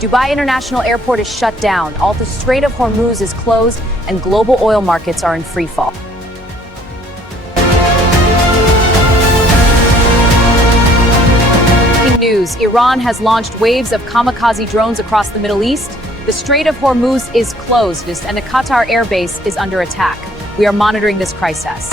Dubai International Airport is shut down. All the Strait of Hormuz is closed, and global oil markets are in free fall. News: Iran has launched waves of kamikaze drones across the Middle East. The Strait of Hormuz is closed, and the Qatar airbase is under attack. We are monitoring this crisis.